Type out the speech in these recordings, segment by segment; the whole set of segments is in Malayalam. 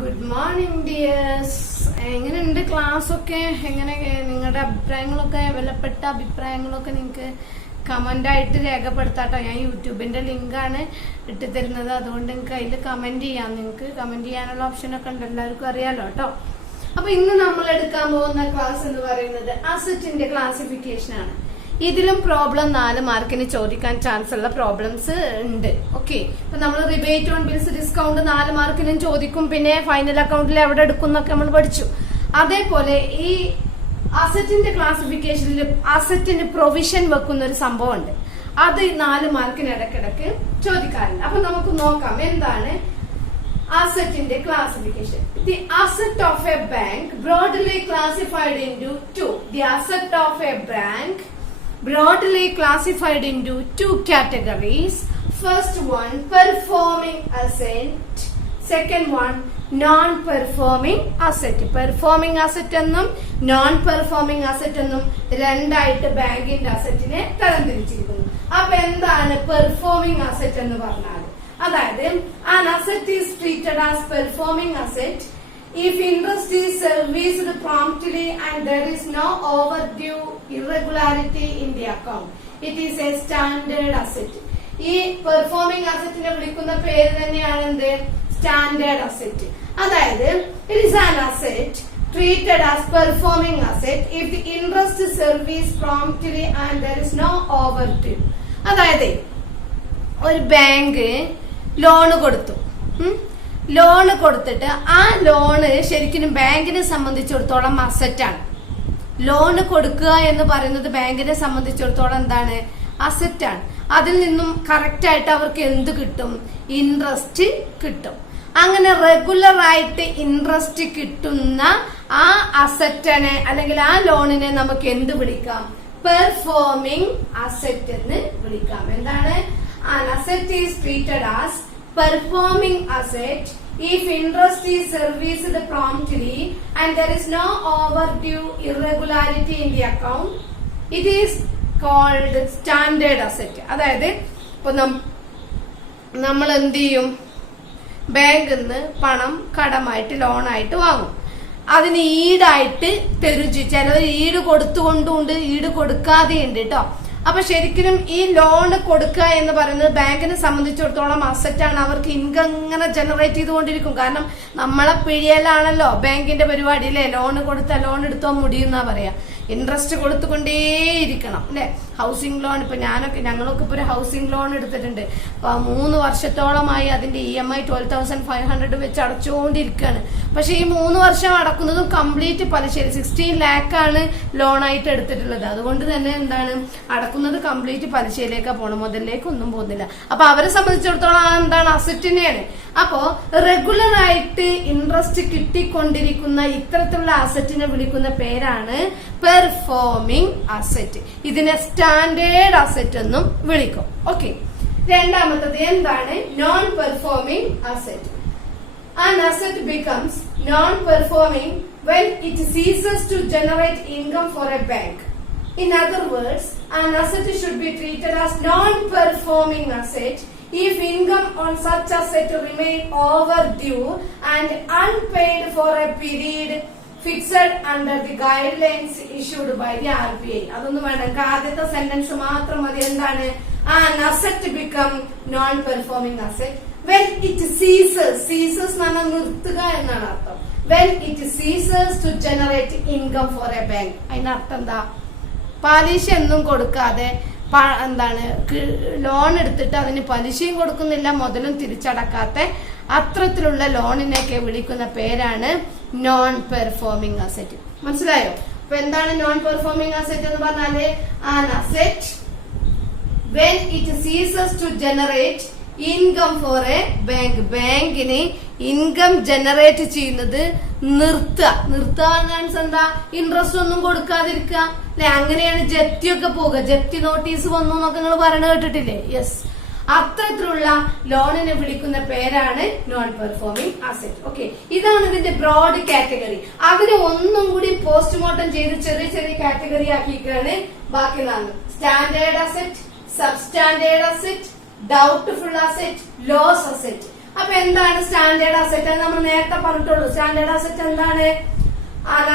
Good morning dears. എങ്ങനെയുണ്ട് ക്ലാസ് ഒക്കെ? എങ്ങനെ നിങ്ങളുടെ അഭിപ്രായങ്ങളൊക്കെ, വിലപ്പെട്ട അഭിപ്രായങ്ങളൊക്കെ നിങ്ങൾക്ക് കമന്റ് ആയിട്ട് രേഖപ്പെടുത്താട്ടോ. ഞാൻ യൂട്യൂബിന്റെ ലിങ്കാണ് ഇട്ട് തരുന്നത്, അതുകൊണ്ട് നിങ്ങൾക്ക് അതിൽ കമന്റ് ചെയ്യാം. നിങ്ങൾക്ക് കമന്റ് ചെയ്യാനുള്ള ഓപ്ഷനൊക്കെ ഉണ്ട്, എല്ലാവർക്കും അറിയാലോ കേട്ടോ. അപ്പൊ ഇന്ന് നമ്മൾ എടുക്കാൻ പോകുന്ന ക്ലാസ് എന്ന് പറയുന്നത് അസറ്റിന്റെ ക്ലാസിഫിക്കേഷൻ ആണ്. ഇതിലും പ്രോബ്ലം 4 മാർക്കിന് ചോദിക്കാൻ ചാൻസ് ഉള്ള പ്രോബ്ലംസ് ഉണ്ട്. ഓക്കെ, ഇപ്പൊ നമ്മൾ റിബേറ്റ് ഓൺ ബിൽസ് ഡിസ്കൗണ്ട് 4 മാർക്കിനും ചോദിക്കും. പിന്നെ ഫൈനൽ അക്കൗണ്ടിൽ എവിടെ എടുക്കും എന്നൊക്കെ നമ്മൾ പഠിച്ചു. അതേപോലെ ഈ അസറ്റിന്റെ ക്ലാസിഫിക്കേഷനിൽ അസറ്റിന് പ്രൊവിഷൻ വെക്കുന്ന ഒരു സംഭവം ഉണ്ട്. അത് 4 മാർക്കിന് ഇടക്കിടക്ക് ചോദിക്കാറുണ്ട്. അപ്പൊ നമുക്ക് നോക്കാം എന്താണ് അസറ്റിന്റെ classification. The asset of a bank broadly classified into 2. The asset of a bank broadly classified into 2 categories. First one, performing asset. Second one, non-performing asset. Performing asset എന്നും non-performing asset എന്നും രണ്ടായിട്ട് ബാങ്കിന്റെ അസറ്റിനെ തരംതിരിച്ചിരിക്കുന്നു. അപ്പൊ എന്താണ് പെർഫോമിംഗ് അസറ്റ് എന്ന് പറഞ്ഞാൽ? അതായത് an asset is treated as performing asset if interest is serviced promptly and there is no overdue irregularity in the account. It is a standard asset. ഈ പെർഫോമിംഗ് അസറ്റിനെ വിളിക്കുന്ന പേര് തന്നെയാണ് എന്ത്? Standard asset. അതായത് it is an asset treated as performing asset if the interest is serviced promptly and there is no overdue. അതായത് ഒരു ബാങ്ക് ലോണ് കൊടുത്തു. ലോണ് കൊടുത്തിട്ട് ആ ലോണ് ശരിക്കും ബാങ്കിനെ സംബന്ധിച്ചിടത്തോളം അസറ്റാണ്. ലോണ് കൊടുക്കുക എന്ന് പറയുന്നത് ബാങ്കിനെ സംബന്ധിച്ചിടത്തോളം എന്താണ്? അസറ്റാണ്. അതിൽ നിന്നും കറക്റ്റ് ആയിട്ട് അവർക്ക് എന്ത് കിട്ടും? ഇൻട്രസ്റ്റ് കിട്ടും. അങ്ങനെ റെഗുലർ ആയിട്ട് ഇൻട്രസ്റ്റ് കിട്ടുന്ന ആ അസറ്റിനെ അല്ലെങ്കിൽ ആ ലോണിനെ നമുക്ക് എന്ത് വിളിക്കാം? പെർഫോമിംഗ് അസറ്റ് എന്ന് വിളിക്കാം. എന്താണ്? an asset is treated as performing asset if interest is serviced promptly and there is no overdue irregularity in the account. It is called standard asset. അതായത് ഇപ്പൊ നമ്മൾ എന്ത് ചെയ്യും? ബാങ്കിൽ നിന്ന് പണം കടമായിട്ട് ലോണായിട്ട് വാങ്ങും. അതിന് ഈടായിട്ട് തെരുജി ചിലർ ഈട് കൊടുത്തുകൊണ്ടുണ്ട്, ഈട് കൊടുക്കാതെ ഉണ്ട് കേട്ടോ. അപ്പൊ ശരിക്കും ഈ ലോൺ കൊടുക്കുക എന്ന് പറയുന്നത് ബാങ്കിനെ സംബന്ധിച്ചിടത്തോളം അസറ്റാണ്. അവർക്ക് ഇൻകം ഇങ്ങനെ ജനറേറ്റ് ചെയ്തുകൊണ്ടിരിക്കും. കാരണം നമ്മളെ പിഴിയലാണല്ലോ ബാങ്കിന്റെ പരിപാടി അല്ലേ? ലോൺ കൊടുത്താൽ ലോൺ എടുത്തോ മുടിയുന്നാ പറയാ. ഇൻട്രസ്റ്റ് കൊടുത്തുകൊണ്ടേയിരിക്കണം അല്ലെ? ഹൗസിംഗ് ലോൺ ഇപ്പൊ ഞങ്ങളൊക്കെ ഇപ്പൊ ഒരു ഹൗസിംഗ് ലോൺ എടുത്തിട്ടുണ്ട്. 3 വർഷത്തോളമായി അതിന്റെ EMI 12,500 വെച്ച് അടച്ചുകൊണ്ടിരിക്കുകയാണ്. പക്ഷെ ഈ 3 വർഷം അടക്കുന്നതും കംപ്ലീറ്റ് പലിശ 16 ലാഖാണ് ലോണായിട്ട് എടുത്തിട്ടുള്ളത്. അതുകൊണ്ട് തന്നെ എന്താണ് അടക്കുന്നത് കംപ്ലീറ്റ് പലിശയിലേക്കാ പോകണം, മുതലിലേക്ക് ഒന്നും പോകുന്നില്ല. അപ്പൊ അവരെ സംബന്ധിച്ചിടത്തോളം എന്താണ്? അസറ്റിനെയാണ്. അപ്പോ റെഗുലർ ആയിട്ട് ഇൻട്രസ്റ്റ് കിട്ടിക്കൊണ്ടിരിക്കുന്ന ഇത്തരത്തിലുള്ള അസറ്റിനെ വിളിക്കുന്ന പേരാണ് പെർഫോമിംഗ് അസറ്റ്. ഇതിനെ സ്റ്റാൻഡേർഡ് അസറ്റ് എന്നും വിളിക്കും. ഓക്കെ, രണ്ടാമത്തത് എന്താണ്? Non performing asset. An asset becomes non-performing when it ceases to generate income for a bank. In other words, an asset should be treated as non-performing asset if income on such asset remain overdue and unpaid for a period fixed under the guidelines issued by the RBI. അതൊന്നും വേണ്ട, ആദ്യത്തെ സെന്റൻസ് മാത്രം മതി. എന്താണ്? an asset become non-performing asset when it ceases എന്ന് പറഞ്ഞാൽ നിർത്തുക എന്നാണ് അർത്ഥം. when it ceases to generate income for a bank. അതിനർത്ഥം എന്താ? പലിശ ഒന്നും കൊടുക്കാതെ എന്താണ് ലോൺ എടുത്തിട്ട് അതിന് പലിശയും കൊടുക്കുന്നില്ല, മുതലും തിരിച്ചടക്കാത്ത അത്തരത്തിലുള്ള ലോണിനെയൊക്കെ വിളിക്കുന്ന പേരാണ് നോൺ പെർഫോമിംഗ് അസറ്റ്. മനസ്സിലായോ? അപ്പൊ എന്താണ് നോൺ പെർഫോമിംഗ് അസറ്റ് എന്ന് പറഞ്ഞാല്? an asset when it ceases to generate income for a bank. ബാങ്കിന് ഇൻകം ജനറേറ്റ് ചെയ്യുന്നത് നിർത്തുക എന്താ? ഇൻട്രസ്റ്റ് ഒന്നും കൊടുക്കാതിരിക്കുക അല്ലെ? അങ്ങനെയാണ് ജപ്തിയൊക്കെ പോകുക. ജപ്തി നോട്ടീസ് വന്നു എന്നൊക്കെ നിങ്ങൾ പറയണ കേട്ടിട്ടില്ലേ? യെസ്, അത്തരത്തിലുള്ള ലോണിനെ വിളിക്കുന്ന പേരാണ് നോൺ പെർഫോമിംഗ് അസറ്റ്. ഓക്കെ, ഇതാണ് ഇതിന്റെ ബ്രോഡ് കാറ്റഗറി. അതിന് ഒന്നും കൂടി പോസ്റ്റ്മോർട്ടം ചെയ്ത് ചെറിയ ചെറിയ കാറ്റഗറി ആക്കിയിട്ടാണ് ബാക്കി 4: standard asset, substandard asset, doubtful asset, loss asset. അപ്പൊ എന്താണ് സ്റ്റാൻഡേർഡ് അസറ്റ്? നമ്മൾ നേരത്തെ പറഞ്ഞിട്ടുള്ളൂ. സ്റ്റാൻഡേർഡ് അസറ്റ് എന്താണ്?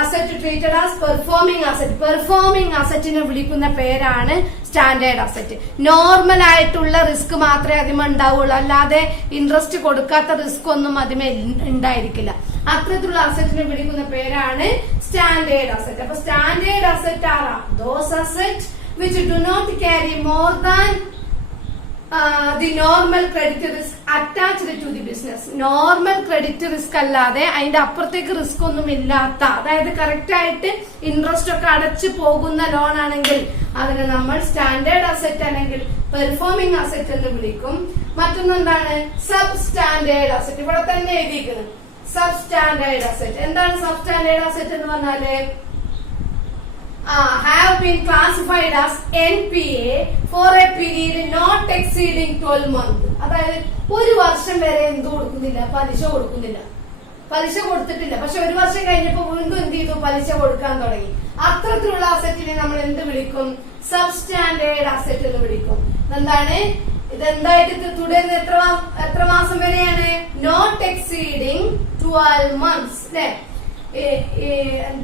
Asset treated as performing asset. Performing അസറ്റിനെ വിളിക്കുന്ന പേരാണ് സ്റ്റാൻഡേർഡ് അസറ്റ്. നോർമൽ ആയിട്ടുള്ള റിസ്ക് മാത്രമേ അതിമേ ഉണ്ടാവുള്ളൂ, അല്ലാതെ ഇൻട്രസ്റ്റ് കൊടുക്കാത്ത റിസ്ക് ഒന്നും അതിമേ ഉണ്ടായിരിക്കില്ല. അത്തരത്തിലുള്ള അസറ്റിനെ വിളിക്കുന്ന പേരാണ് സ്റ്റാൻഡേർഡ് അസറ്റ്. അപ്പൊ standard asset are those asset which do not carry more than the normal credit risk attached to the business. Normal credit risk അല്ലാതെ അതിന്റെ അപ്പുറത്തേക്ക് റിസ്ക് ഒന്നും ഇല്ലാത്ത, അതായത് കറക്റ്റ് ആയിട്ട് ഇൻട്രസ്റ്റ് ഒക്കെ അടച്ചു പോകുന്ന ലോൺ ആണെങ്കിൽ അതിനെ നമ്മൾ സ്റ്റാൻഡേർഡ് അസറ്റ് അല്ലെങ്കിൽ പെർഫോമിംഗ് അസറ്റ് എന്ന് വിളിക്കും. മറ്റൊന്നെന്താണ്? Sub standard asset. ഇവിടെ തന്നെ എഴുതിയിരിക്കുന്നത് സബ് സ്റ്റാൻഡേർഡ് അസറ്റ്. എന്താണ് സബ് സ്റ്റാൻഡേർഡ് അസറ്റ് എന്ന് പറഞ്ഞാല്? have been classified as NPA for a period not exceeding 12 months. അതായത് ഒരു വർഷം വരെ എന്ത് കൊടുക്കുന്നില്ല? പലിശ കൊടുക്കുന്നില്ല. പലിശ കൊടുത്തിട്ടില്ല, പക്ഷെ ഒരു വർഷം കഴിഞ്ഞപ്പോ വീണ്ടും എന്ത് ചെയ്തു? പലിശ കൊടുക്കാൻ തുടങ്ങി. അത്തരത്തിലുള്ള അസറ്റിനെ നമ്മൾ എന്ത് വിളിക്കും? സബ് സ്റ്റാൻഡേർഡ് അസറ്റ് എന്ന് വിളിക്കും. എന്താണ് ഇതെന്തായിട്ട് തുടരുന്ന? എത്ര മാസം വരെയാണ്? Not exceeding 12 months. അല്ലെ?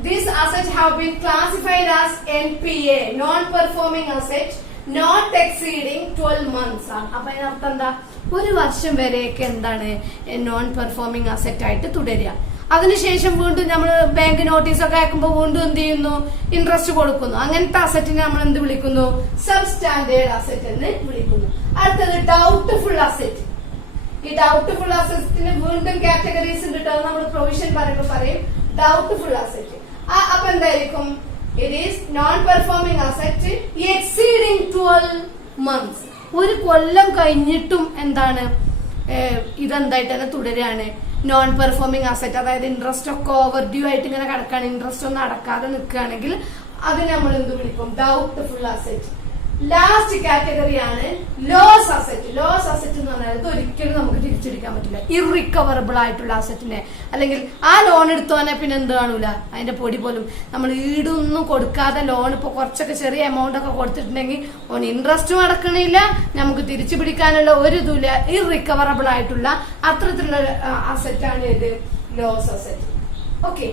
These assets have been classified as NPA, non-performing asset, not exceeding 12 months. അപ്പൊ അതിനർത്ഥം എന്താ? ഒരു വർഷം വരെയൊക്കെ എന്താണ് നോൺ പെർഫോമിംഗ് അസറ്റ് ആയിട്ട് തുടരുക. അതിനുശേഷം വീണ്ടും നമ്മൾ ബാങ്ക് നോട്ടീസ് ഒക്കെ അയക്കുമ്പോൾ വീണ്ടും എന്ത് ചെയ്യുന്നു? ഇൻട്രസ്റ്റ് കൊടുക്കുന്നു. അങ്ങനത്തെ അസറ്റിനെ നമ്മൾ എന്ത് വിളിക്കുന്നു? സബ് സ്റ്റാൻഡേർഡ് അസറ്റ് എന്ന് വിളിക്കുന്നു. അടുത്തത് ഡൗട്ട്ഫുൾ അസറ്റ്. ഈ ഡൗട്ട്ഫുൾ അസറ്റിന് വീണ്ടും കാറ്റഗറീസ് ഉണ്ട് കേട്ടോ. നമ്മൾ പ്രൊവിഷൻ പറയുമ്പോൾ പറയും ഡൗട്ട്ഫുൾ അസറ്റ്. അപ്പൊ എന്തായിരിക്കും? It is known performing asset exceeding 12 months. ഒരു കൊല്ലം കഴിഞ്ഞിട്ടും എന്താണ് ഇതെന്തായിട്ട് തന്നെ തുടരുകയാണ്? Non performing asset. അതായത് ഇൻട്രസ്റ്റ് ഒക്കെ ഓവർ ഡ്യൂ ആയിട്ട് ഇങ്ങനെ കിടക്കുകയാണ്, ഇൻട്രസ്റ്റ് ഒന്നും അടക്കാതെ നിൽക്കുകയാണെങ്കിൽ അതിന് നമ്മൾ എന്ത് വിളിക്കും? Doubtful asset. ലാസ്റ്റ് കാറ്റഗറിയാണ് ലോസ് അസറ്റ്. ലോസ് അസറ്റ് എന്ന് പറഞ്ഞാൽ ഇത് ഒരിക്കലും നമുക്ക് തിരിച്ചെടുക്കാൻ പറ്റില്ല. ഇറിക്കവറബിൾ ആയിട്ടുള്ള അസറ്റിനെ, അല്ലെങ്കിൽ ആ ലോൺ എടുത്തോനെ പിന്നെ എന്ത് കാണൂല? അതിന്റെ പൊടി പോലും. നമ്മൾ ഈടൊന്നും കൊടുക്കാതെ ലോൺ ഇപ്പൊ കുറച്ചൊക്കെ ചെറിയ എമൗണ്ട് ഒക്കെ കൊടുത്തിട്ടുണ്ടെങ്കിൽ ഓൺ ഇൻട്രസ്റ്റും അടക്കണില്ല, നമുക്ക് തിരിച്ചു പിടിക്കാനുള്ള ഒരു ഇതുമില്ല. ഇറിക്കവറബിൾ ആയിട്ടുള്ള അത്തരത്തിലുള്ള അസറ്റാണ് ഇത് ലോസ് അസറ്റ്. ഓക്കെ,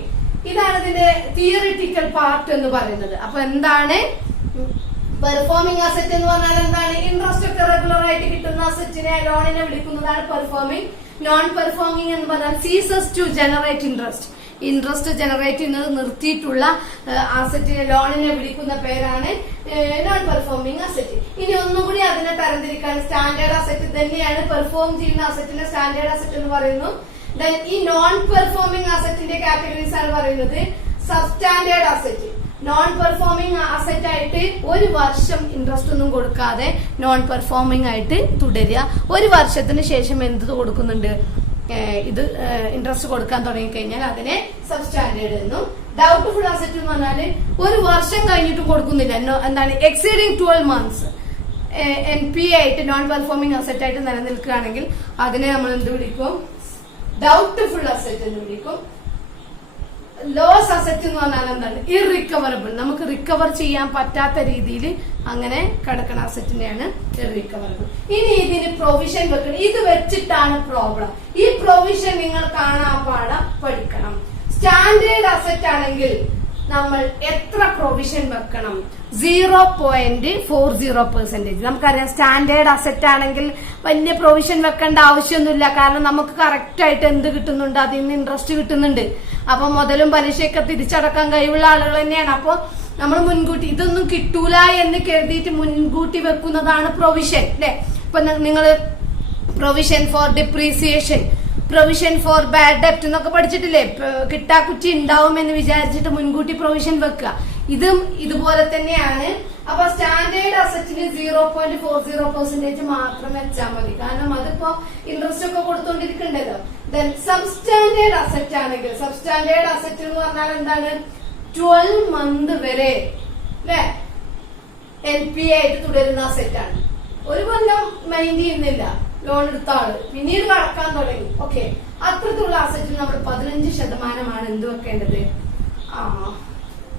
ഇതാണ് ഇതിന്റെ തിയറിറ്റിക്കൽ പാർട്ട് എന്ന് പറയുന്നത്. അപ്പൊ എന്താണ് പെർഫോമിംഗ് അസറ്റ് എന്ന് പറഞ്ഞാൽ? എന്താണ്? ഇൻട്രസ്റ്റ് ഒക്കെ റെഗുലർ ആയിട്ട് കിട്ടുന്ന അസറ്റിനെ, ലോണിനെ വിളിക്കുന്നതാണ് പെർഫോമിംഗ്. നോൺ പെർഫോമിംഗ് എന്ന് പറഞ്ഞാൽ ceases to generate interest. Interest generate ചെയ്യുന്നത് നിർത്തിയിട്ടുള്ള അസറ്റിനെ, ലോണിനെ വിളിക്കുന്ന പേരാണ് നോൺ പെർഫോമിംഗ് അസറ്റ്. ഇനി ഒന്നും കൂടി അതിനെ തരംതിരിക്കാൻ സ്റ്റാൻഡേർഡ് അസറ്റ് തന്നെയാണ് പെർഫോം ചെയ്യുന്ന അസറ്റിനെ സ്റ്റാൻഡേർഡ് അസറ്റ് എന്ന് പറയുന്നു. ഈ നോൺ പെർഫോമിംഗ് അസറ്റിന്റെ കാറ്റഗറീസ് ആണ് പറയുന്നത്. Sub standard asset, non performing asset ആയിട്ട് ഒരു വർഷം ഇൻട്രസ്റ്റ് ഒന്നും കൊടുക്കാതെ നോൺ പെർഫോമിംഗ് ആയിട്ട് തുടരുക. ഒരു വർഷത്തിന് ശേഷം എന്ത് കൊടുക്കുന്നുണ്ട്? ഇത് ഇൻട്രസ്റ്റ് കൊടുക്കാൻ തുടങ്ങിക്കഴിഞ്ഞാൽ അതിനെ സബ് സ്റ്റാൻഡേർഡ് എന്നും. ഡൗട്ട്ഫുൾ അസറ്റ് എന്ന് പറഞ്ഞാല് ഒരു വർഷം കഴിഞ്ഞിട്ടും കൊടുക്കുന്നില്ല, എന്താണ്? എക്സീഡിങ് 12 months NPA ആയിട്ട്, നോൺ പെർഫോമിംഗ് അസറ്റ് ആയിട്ട് നിലനിൽക്കുകയാണെങ്കിൽ അതിനെ നമ്മൾ എന്ത് വിളിക്കും? ഡൗട്ട്ഫുൾ അസറ്റ് എന്ന് വിളിക്കും. ലോസ് അസറ്റ് എന്ന് പറഞ്ഞാൽ എന്താണ്? ഇറിക്കവറബിൾ. നമുക്ക് റിക്കവർ ചെയ്യാൻ പറ്റാത്ത രീതിയിൽ അങ്ങനെ കിടക്കുന്ന അസറ്റിനെയാണ് ഇറിക്കവറബിൾ. ഇനി ഇതിന് പ്രൊവിഷൻ വെക്കണം. ഇത് വെച്ചിട്ടാണ് പ്രോബ്ലം. ഈ പ്രൊവിഷൻ നിങ്ങൾ കാണാപ്പാടം പഠിക്കണം. സ്റ്റാൻഡേർഡ് അസറ്റ് ആണെങ്കിൽ നമ്മൾ എത്ര പ്രൊവിഷൻ വെക്കണം? 0.40%. നമുക്കറിയാം സ്റ്റാൻഡേർഡ് അസറ്റ് ആണെങ്കിൽ വലിയ പ്രൊവിഷൻ വെക്കേണ്ട ആവശ്യമൊന്നുമില്ല. കാരണം നമുക്ക് കറക്റ്റ് ആയിട്ട് എന്ത് കിട്ടുന്നുണ്ട്? അതിൽ നിന്ന് ഇൻട്രസ്റ്റ് കിട്ടുന്നുണ്ട്. അപ്പൊ മുതലും പലിശയൊക്കെ തിരിച്ചടക്കാൻ കഴിവുള്ള ആളുകൾ തന്നെയാണ്. അപ്പൊ നമ്മൾ മുൻകൂട്ടി ഇതൊന്നും കിട്ടൂല എന്ന് കരുതിയിട്ട് മുൻകൂട്ടി വെക്കുന്നതാണ് പ്രൊവിഷൻ, അല്ലെ? ഇപ്പൊ നിങ്ങള് provision for depreciation, provision for bad ഡെപ്റ്റ് എന്നൊക്കെ പഠിച്ചിട്ടില്ലേ? കിട്ടാക്കുറ്റി ഉണ്ടാവും എന്ന് വിചാരിച്ചിട്ട് മുൻകൂട്ടി പ്രൊവിഷൻ വെക്കുക. ഇതും ഇതുപോലെ തന്നെയാണ്. അപ്പൊ സ്റ്റാൻഡേർഡ് അസറ്റിന് 0.40% മാത്രം വെച്ചാൽ മതി. കാരണം അതിപ്പോ ഇൻട്രസ്റ്റ് ഒക്കെ കൊടുത്തോണ്ടിരിക്കണ്ടല്ലോ. ദെൻ സബ് സ്റ്റാൻഡേർഡ് അസറ്റ് ആണെങ്കിൽ, സബ് സ്റ്റാൻഡേർഡ് അസറ്റ് എന്ന് പറഞ്ഞാൽ എന്താണ്? 12 months വരെ അല്ലെ NPA ആയിട്ട് തുടരുന്ന അസറ്റ് ആണ്. ഒരു കൊല്ലം മൈൻഡ് ചെയ്യുന്നില്ല ലോൺ എടുത്ത ആള്, പിന്നീട് കടക്കാൻ തുടങ്ങി. ഓക്കെ, അത്തരത്തിലുള്ള അസറ്റിൽ നമ്മൾ 15% എന്ത് വെക്കേണ്ടത്?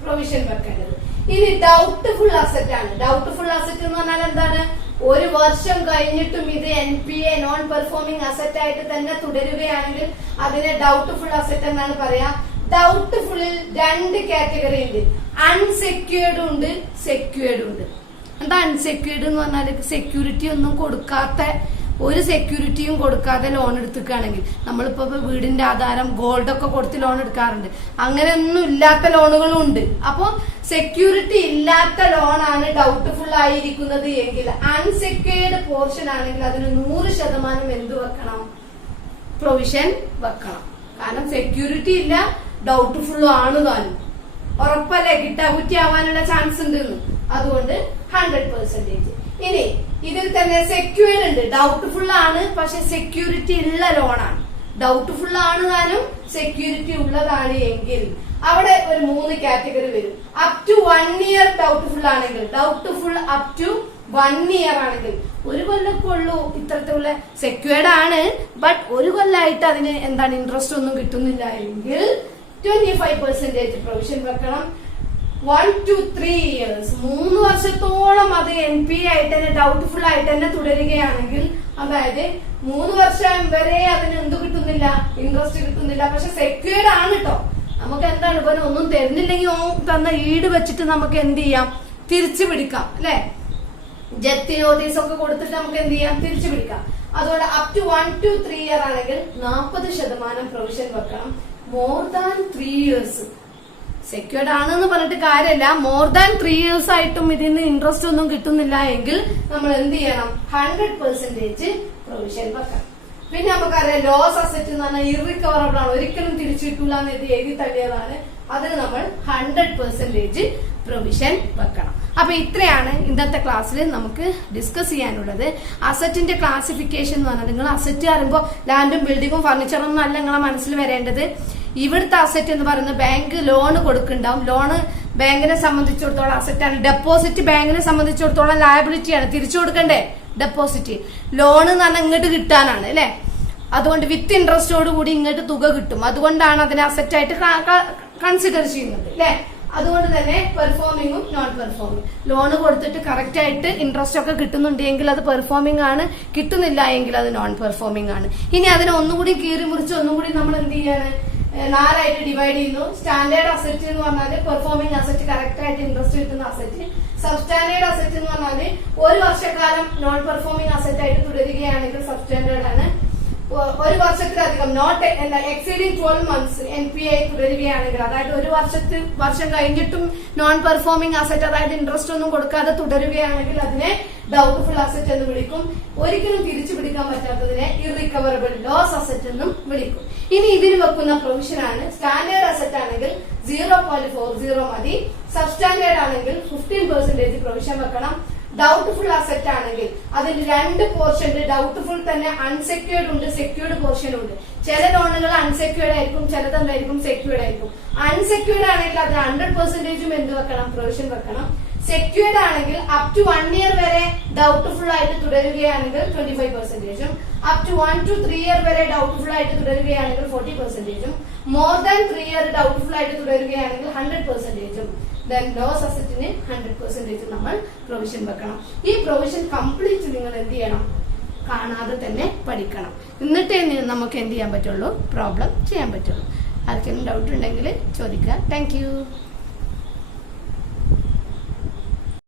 പ്രൊവിഷൻ വെക്കേണ്ടത്. ഇനി ഡൗട്ട്ഫുൾ അസറ്റ് ആണ്. ഡൗട്ട്ഫുൾ അസറ്റ് എന്ന് പറഞ്ഞാൽ എന്താണ്? ഒരു വർഷം കഴിഞ്ഞിട്ടും ഇത് NPA നോൺ പെർഫോമിംഗ് അസറ്റ് ആയിട്ട് തന്നെ തുടരുകയാണെങ്കിൽ അതിനെ ഡൗട്ട്ഫുൾ അസറ്റ് എന്നാണ് പറയാ. ഡൗട്ട്ഫുള്ളിൽ 2 കാറ്റഗറി ഉണ്ട്, അൺസെക്യൂർഡ് ഉണ്ട്, സെക്യൂർഡ് ഉണ്ട്. എന്താ അൺസെക്യൂർഡ് എന്ന് പറഞ്ഞാൽ സെക്യൂരിറ്റി ഒന്നും കൊടുക്കാത്ത, ഒരു സെക്യൂരിറ്റിയും കൊടുക്കാതെ ലോൺ എടുത്തിക്കുകയാണെങ്കിൽ, നമ്മളിപ്പോ വീടിന്റെ ആധാരം ഗോൾഡ് ഒക്കെ കൊടുത്ത് ലോൺ എടുക്കാറുണ്ട്, അങ്ങനെയൊന്നും ഇല്ലാത്ത ലോണുകളും ഉണ്ട്. അപ്പൊ സെക്യൂരിറ്റി ഇല്ലാത്ത ലോണാണ് ഡൗട്ട്ഫുൾ ആയിരിക്കുന്നത് എങ്കിൽ അൺസെക്യൂർഡ് പോർഷൻ ആണെങ്കിൽ അതിന് 100% എന്ത് വെക്കണം? പ്രൊവിഷൻ വെക്കണം. കാരണം സെക്യൂരിറ്റി ഇല്ല, ഡൗട്ട്ഫുൾ ആണ് താനും, ഉറപ്പല്ലേ കിട്ടാകുറ്റി ആവാനുള്ള ചാൻസ് ഉണ്ട്. അതുകൊണ്ട് 100%. ഇനി ഇതിൽ തന്നെ സെക്യൂർഡ് ഉണ്ട്, ഡൗട്ട്ഫുൾ ആണ് പക്ഷെ സെക്യൂരിറ്റി ഉള്ള ലോണാണ്. ഡൗട്ട്ഫുൾ ആണ് താനും സെക്യൂരിറ്റി ഉള്ളതാണ് എങ്കിൽ അവിടെ ഒരു 3 കാറ്റഗറി വരും. അപ് ടു 1 ഇയർ ഡൗട്ട്ഫുൾ ആണെങ്കിൽ, ഡൗട്ട്ഫുൾ അപ് ടു 1 ഇയർ ആണെങ്കിൽ, ഒരു കൊല്ലൊക്കെ ഉള്ളൂ ഇത്തരത്തിലുള്ള സെക്യൂർഡ് ആണ് ബട്ട് ഒരു കൊല്ലമായിട്ട് അതിന് എന്താണ് ഇൻട്രസ്റ്റ് ഒന്നും കിട്ടുന്നില്ല എങ്കിൽ 25% പ്രൊവിഷൻ വെക്കണം. 1 to 3 years 3 വർഷത്തോളം അത് NPA ആയിട്ട് തന്നെ ഡൗട്ട്ഫുൾ ആയിട്ട് തന്നെ തുടരുകയാണെങ്കിൽ, അതായത് 3 വർഷം വരെ അതിന് എന്ത് കിട്ടുന്നില്ല? ഇൻട്രസ്റ്റ് കിട്ടുന്നില്ല. പക്ഷെ സെക്യൂർഡ് ആണ് കേട്ടോ. നമുക്ക് എന്താണ് ഇപ്പൊ ഒന്നും തരുന്നില്ലെങ്കിൽ തന്ന ഈട് വെച്ചിട്ട് നമുക്ക് എന്ത് ചെയ്യാം? തിരിച്ചു പിടിക്കാം അല്ലെ? ജപ്തി നോട്ടീസ് ഒക്കെ കൊടുത്തിട്ട് നമുക്ക് എന്ത് ചെയ്യാം? തിരിച്ചു പിടിക്കാം. അതുകൊണ്ട് അപ് ടു 1 to 3 ഇയർ ആണെങ്കിൽ 40% പ്രൊവിഷൻ വെക്കണം. മോർ ദാൻ 3 years സെക്യൂർഡ് ആണെന്ന് പറഞ്ഞിട്ട് കാര്യമില്ല, മോർ ദാൻ 3 years ആയിട്ടും ഇതിന് ഇൻട്രസ്റ്റ് ഒന്നും കിട്ടുന്നില്ല എങ്കിൽ നമ്മൾ എന്ത് ചെയ്യണം? 100% പ്രൊവിഷൻ വെക്കണം. പിന്നെ നമുക്കറിയാം ലോസ് അസറ്റ് എന്ന് പറഞ്ഞാൽ ഇറിക്കവറബിൾ ആണ്, ഒരിക്കലും തിരിച്ചു കിട്ടൂല എന്ന് എഴുതി തള്ളിയതാണ്. അതിന് നമ്മൾ 100% പ്രൊവിഷൻ വെക്കണം. അപ്പൊ ഇത്രയാണ് ഇന്നത്തെ ക്ലാസ്സിൽ നമുക്ക് ഡിസ്കസ് ചെയ്യാനുള്ളത്. അസറ്റിന്റെ ക്ലാസിഫിക്കേഷൻ എന്ന് പറഞ്ഞാൽ, നിങ്ങൾ അസറ്റ് പറയുമ്പോൾ ലാൻഡും ബിൽഡിങ്ങും ഫർണിച്ചറൊന്നും അല്ല നിങ്ങളെ മനസ്സിൽ വരേണ്ടത്. ഇവിടുത്തെ അസറ്റ് എന്ന് പറയുന്നത് ബാങ്ക് ലോൺ കൊടുക്കുന്നുണ്ടാവും. ലോണ് ബാങ്കിനെ സംബന്ധിച്ചിടത്തോളം അസറ്റാണ്. ഡെപ്പോസിറ്റ് ബാങ്കിനെ സംബന്ധിച്ചിടത്തോളം ലയബിലിറ്റിയാണ്, തിരിച്ചു കൊടുക്കണ്ടേ ഡെപ്പോസിറ്റ്. ലോൺ എന്ന് പറഞ്ഞാൽ ഇങ്ങോട്ട് കിട്ടാനാണ് അല്ലെ? അതുകൊണ്ട് വിത്ത് ഇൻട്രസ്റ്റോട് കൂടി ഇങ്ങോട്ട് തുക കിട്ടും. അതുകൊണ്ടാണ് അതിനെ അസറ്റായിട്ട് കൺസിഡർ ചെയ്യുന്നത് അല്ലെ? അതുകൊണ്ട് തന്നെ പെർഫോമിങ്ങും നോൺ പെർഫോമിങ്, ലോൺ കൊടുത്തിട്ട് കറക്റ്റ് ആയിട്ട് ഇൻട്രസ്റ്റ് ഒക്കെ കിട്ടുന്നുണ്ടെങ്കിൽ അത് പെർഫോമിംഗ് ആണ്, കിട്ടുന്നില്ല എങ്കിൽ അത് നോൺ പെർഫോമിംഗ് ആണ്. ഇനി അതിനെ ഒന്നുകൂടി കീറി മുറിച്ച് ഒന്നുകൂടി നമ്മൾ എന്ത് ചെയ്യാണ്? 4 ആയിട്ട് ഡിവൈഡ് ചെയ്യുന്നു. സ്റ്റാൻഡേർഡ് അസറ്റ് എന്ന് പറഞ്ഞാൽ പെർഫോമിംഗ് അസറ്റ്, കറക്റ്റ് ആയിട്ട് ഇൻട്രസ്റ്റ് കിട്ടുന്ന അസറ്റ്. സബ്സ്റ്റാൻഡേർഡ് അസറ്റ് എന്ന് പറഞ്ഞാൽ 1 വർഷക്കാലം നോൺ പെർഫോമിംഗ് അസറ്റ് ആയിട്ട് തുടരുകയാണെങ്കിൽ സബ്സ്റ്റാൻഡേർഡ് ആണ്. 1 വർഷത്തിലധികം നോട്ട് എക്സീഡിംഗ് 12 months NPA തുടരുകയാണെങ്കിൽ, അതായത് 1 വർഷം കഴിഞ്ഞിട്ടും നോൺ പെർഫോമിംഗ് അസറ്റ്, അതായത് ഇൻട്രസ്റ്റ് ഒന്നും കൊടുക്കാതെ തുടരുകയാണെങ്കിൽ അതിനെ ഡൗട്ട്ഫുൾ അസറ്റ് എന്ന് വിളിക്കും. ഒരിക്കലും തിരിച്ചു പിടിക്കാൻ പറ്റാത്തതിനെ ഇറിക്കവറബിൾ ലോസ് അസറ്റ് എന്നും വിളിക്കും. ഇനി ഇതിന് വെക്കുന്ന പ്രൊവിഷനാണ്, സ്റ്റാൻഡേർഡ് അസറ്റ് ആണെങ്കിൽ 0.40 മതി, സബ്സ്റ്റാൻഡേർഡ് ആണെങ്കിൽ 15% പ്രൊവിഷൻ വെക്കണം. ഡൗട്ട്ഫുൾ അസറ്റ് ആണെങ്കിൽ അതിന് 2 പോർഷൻ, ഡൗട്ട്ഫുൾ തന്നെ അൺസെക്യൂർഡ് ഉണ്ട്, സെക്യൂർഡ് പോർഷൻ ഉണ്ട്. ചില ലോണുകൾ അൺസെക്യൂർഡ് ആയിരിക്കും, ചിലത് എന്തായിരിക്കും? സെക്യൂർഡ് ആയിരിക്കും. അൺസെക്യൂർഡ് ആണെങ്കിൽ അത് 100% എന്ത് വെക്കണം? പ്രൊവിഷൻ വെക്കണം. സെക്യൂർഡ് ആണെങ്കിൽ അപ് ടു 1 ഇയർ വരെ ഡൗട്ട്ഫുൾ ആയിട്ട് തുടരുകയാണെങ്കിൽ 25%, അപ് ടു 1 to 3 ഇയർ വരെ ഡൗട്ട്ഫുൾ ആയിട്ട് തുടരുകയാണെങ്കിൽ 40%, മോർ ദാൻ 3 ഇയർ ഡൗട്ട്ഫുൾ ആയിട്ട് തുടരുകയാണെങ്കിൽ 100%. ദെൻ ലോസ് അസറ്റിന് 100% നമ്മൾ പ്രൊവിഷൻ വെക്കണം. ഈ പ്രൊവിഷൻ കംപ്ലീറ്റ് നിങ്ങൾ എന്ത് ചെയ്യണം? കാണാതെ തന്നെ പഠിക്കണം. എന്നിട്ടേ നമുക്ക് എന്ത് ചെയ്യാൻ പറ്റുള്ളൂ? പ്രോബ്ലം ചെയ്യാൻ പറ്റുള്ളൂ. ആർക്കെങ്കിലും ഡൗട്ട് ഉണ്ടെങ്കിൽ ചോദിക്കുക. താങ്ക്